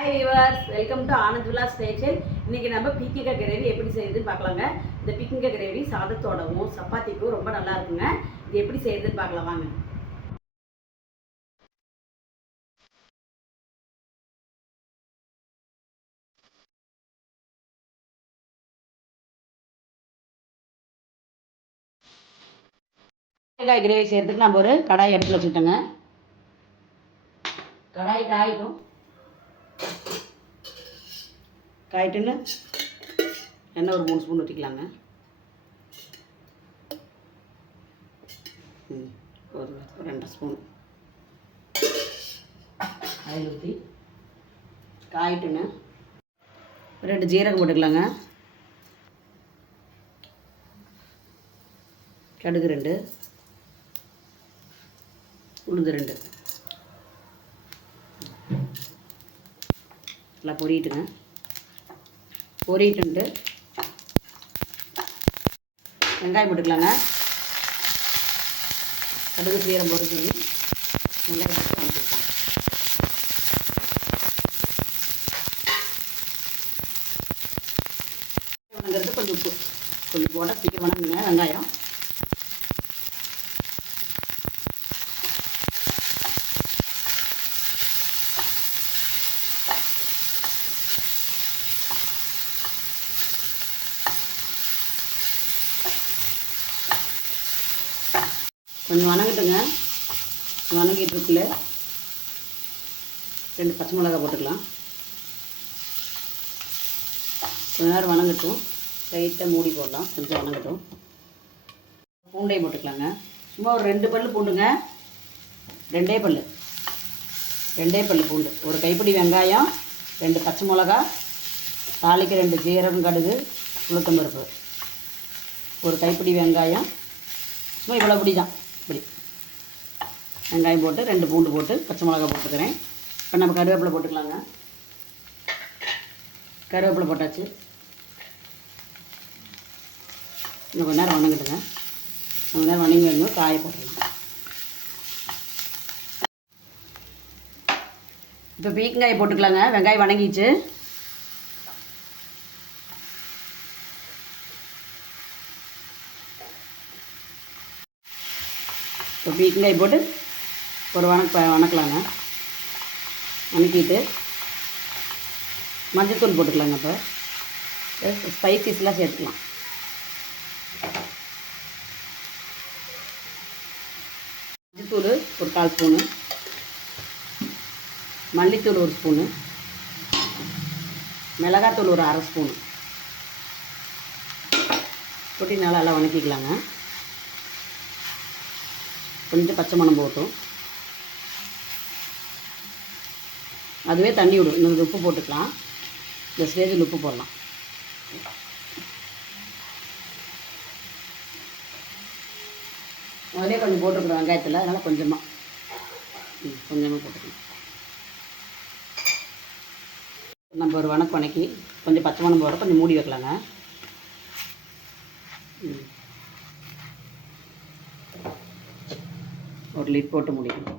Hi viewers welcome to Anand Vila station இன்னைக்கு நம்ம பீக்கிங்க gravy எப்படி செய்யுதுன்னு பார்க்கலாங்க. இந்த பீக்கிங்க கிரேவி சாதத்தோடவும் சப்பாத்திக்கும் ரொம்ப நல்லா இருக்குங்க. இது எப்படி செய்யுதுன்னு பார்க்கலாம் வாங்க. கிரேவி செய்யறதுக்கு நம்ம ஒரு கடாய் எடுத்து வச்சுட்டோங்க கடாய் காய்க்கும் காய்ட்டுன்னு எண்ணெய். ஒரு மூணு ஸ்பூன் ஊற்றிக்கலாங்க ம், ஒரு ஒரு ரெண்டு ஸ்பூன். ஆயில் ஊற்றி காயிட்டுன்னு ரெண்டு ஜீரகம் போட்டுக்கலாங்க. கடுகு ரெண்டு. உளுந்து ரெண்டு. நல்லா பொரியட்டுங்க பொரியிட்டுன்ட்டு வெங்காயம் போட்டுக்கலாங்க. கடுகு சீரம் போட்டு சொல்லி வெங்காயம் போட்டு வதக்கிக்கலாம் கொஞ்சம் உப்பு. கொஞ்சம் போட சீக்கிரம் வணங்குங்க வெங்காயம். கொஞ்சம் வணங்கட்டுங்க. வணங்கிட்டு இருக்குல்ல. ரெண்டு பச்சை மிளகா போட்டுக்கலாம். கொஞ்ச நேரம் வணங்கட்டும். லைட்டாக மூடி போடலாம். கொஞ்சம் வணங்கட்டும். பூண்டையும் போட்டுக்கலாங்க. சும்மா ஒரு ரெண்டு பல் பூண்டுங்க. ரெண்டே பல் ரெண்டே பல் பூண்டு. ஒரு கைப்பிடி வெங்காயம் ரெண்டு பச்சை மிளகா தாளிக்கு ரெண்டு ஜீரகம் கடுகு உளுத்தம்பருப்பு. ஒரு கைப்பிடி வெங்காயம். சும்மா இவ்வளோ பிடி தான் வெங்காயம் போட்டு ரெண்டு பூண்டு போட்டு பச்சை மிளகா போட்டுக்கிறேன். இப்போ நம்ம கருவேப்பிலை போட்டுக்கலாங்க. கருவேப்பிலை போட்டாச்சு. இன்னும் கொஞ்ச நேரம் வணங்கிட்டுங்க. கொஞ்ச நேரம் வணங்கி வரும்போது காய போட்டுக்கலாம். இப்போ பீக்கங்காய் போட்டுக்கலாங்க. வெங்காயம் வணங்கிச்சு. இப்போ பீக்கங்காய் போட்டு ஒரு வணக்க வணக்கலாங்க. வணக்கிட்டு மஞ்சத்தூள் போட்டுக்கலாங்க இப்போ. ஸ்பைசிஸ்லாம் சேர்த்துக்கலாம். மஞ்சத்தூள் ஒரு கால் ஸ்பூனு. மல்லித்தூள் ஒரு ஸ்பூனு. மிளகாத்தூள் ஒரு அரை ஸ்பூனு. போட்டு நல்லா நல்லா வணக்கிக்கலாங்க. கொஞ்சம் பச்சை மணம் போட்டும். அதுவே தண்ணி விடும். இன்னும் உப்பு போட்டுக்கலாம். இந்த ஸ்டேஜில் உப்பு போடலாம். அதிலே கொஞ்சம் போட்டுருக்குறோம் வெங்காயத்தில் அதனால் கொஞ்சமாக ம் கொஞ்சமாக போட்டுக்கலாம். நம்ம ஒரு வணக்கம் வணக்கி கொஞ்சம் பச்சை மணம் போட கொஞ்சம் மூடி வைக்கலாங்க. ம். ஒரு லிட் போட்டு முடிக்கணும்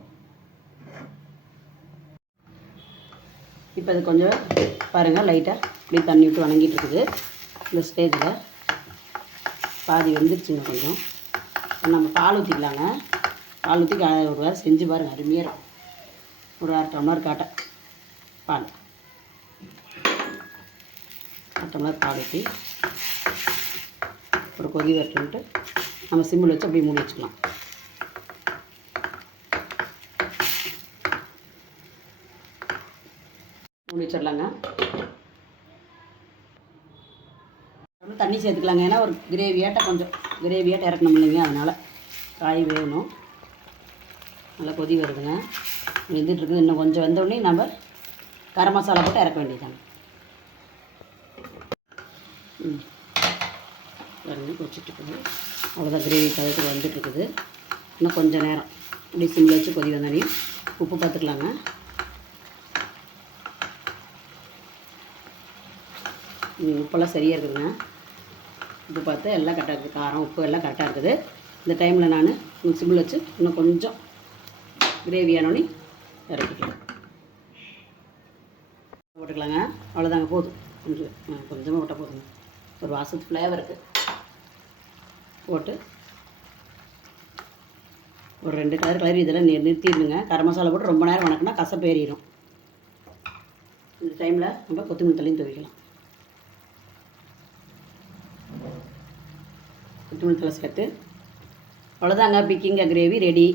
இப்போ அது கொஞ்சம் பாருங்கள் லைட்டாக இப்படி தண்ணி விட்டு வணங்கிட்டு இருக்குது. இந்த ஸ்டேஜில் பாதி வெந்துருச்சுங்க கொஞ்சம். நம்ம பால் ஊற்றிக்கலாங்க பால் ஊற்றி ஒரு வேறு செஞ்சு பாருங்கள் அருமையாக இருக்கும். ஒரு அரை டம்ளர் காட்ட பால். அரை டம்ளர் பால் ஊற்றி ஒரு கொதி வரட்டுன்ட்டு நம்ம சிம்மில் வச்சு அப்படியே மூடி வச்சுக்கலாம். மூடி வச்சிடலாங்க அப்புறம் தண்ணி சேர்த்துக்கலாங்க. ஏன்னா ஒரு கிரேவியாட்ட கொஞ்சம் கிரேவியாட்ட இறக்கணும் இல்லைங்க. அதனால் காய் வேகணும் நல்லா கொதி வருதுங்க. வெந்துட்டு இருக்குது. இன்னும் கொஞ்சம் வெந்த நம்ம கரம் மசாலா போட்டு இறக்க வேண்டியதாங்க ம். பாருங்க கொச்சிட்டு அவ்வளோதான் கிரேவி பதத்துக்கு வந்துட்டு இருக்குது. இன்னும் கொஞ்சம் நேரம். இப்படி சிம்மில் வச்சு கொதி வந்தோடனே உப்பு பார்த்துக்கலாங்க. உப்பெல்லாம் சரியாக இருக்குதுங்க. உப்பு பார்த்து எல்லாம் கரெக்டாக இருக்குது. காரம் உப்பு எல்லாம் கரெக்டாக இருக்குது. இந்த டைமில் நான் சிம்மில் வச்சு இன்னும் கொஞ்சம் கிரேவி ஆனோடனே இறக்கிக்கலாம். போட்டுக்கலாங்க. அவ்வளோதாங்க போதும். கொஞ்சம் ஆ, கொஞ்சமாக போட்டால் போதுங்க. ஒரு வாசத்து ஃப்ளேவருக்கு போட்டு ஒரு ரெண்டு கலர் கலர் இதெல்லாம் நி நிறுத்திடுங்க. கரம் மசாலா போட்டு ரொம்ப நேரம் வணக்கினா கசப்பேறிடும் இந்த டைமில் நம்ம கொத்தமல்லி தள்ளியும் துவைக்கலாம். கொத்தமல்லி தலை சேர்த்து அவ்வளோதாங்க பிக்கிங்க கிரேவி ரெடி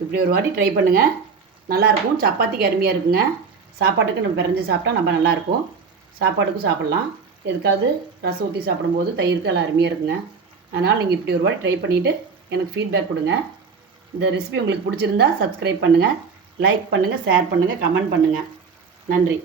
இப்படி ஒரு வாட்டி ட்ரை பண்ணுங்கள் நல்லாயிருக்கும். சப்பாத்திக்கு அருமையாக இருக்குங்க. சாப்பாட்டுக்கு நம்ம பிறஞ்சு சாப்பிட்டா நம்ம நல்லாயிருக்கும். சாப்பாட்டுக்கும் சாப்பிட்லாம். எதுக்காவது ரசம் ஊற்றி சாப்பிடும்போது தயிருக்கு எல்லாம் அருமையாக இருக்குங்க. அதனால் நீங்கள் இப்படி ஒரு வாட்டி ட்ரை பண்ணிவிட்டு எனக்கு ஃபீட்பேக் கொடுங்க. இந்த ரெசிபி உங்களுக்கு பிடிச்சிருந்தா சப்ஸ்கிரைப் பண்ணுங்கள் லைக் பண்ணுங்கள் ஷேர் பண்ணுங்கள் கமெண்ட் பண்ணுங்கள் நன்றி.